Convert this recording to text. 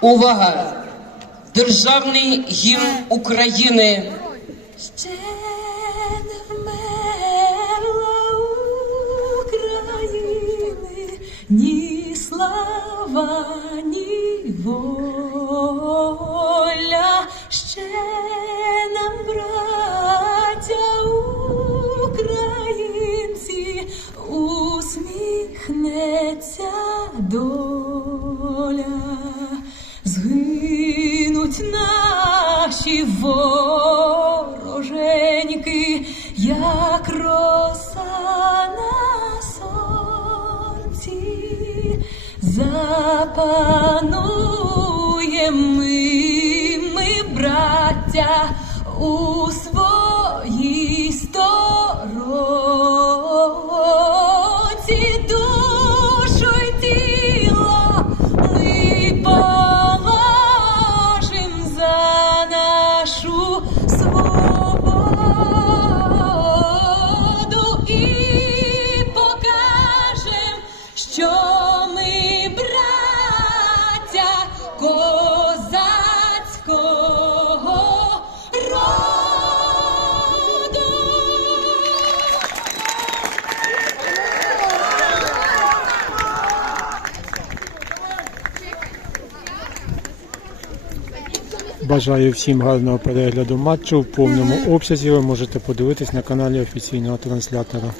Увага! Державний гімн України. Вмерла України, ні слава, воля, ще нам, браття українці, усміхнеться доля, згинуть наші вороженьки, як роса на сонці, запануєм ми, ми, браття, у своїй сторонці душу й тіло ми положим за нашу свободу що ми браття козацького роду. Бажаю всім гарного перегляду матчу в повному обсязі. Ви можете подивитись на каналі офіційного транслятора.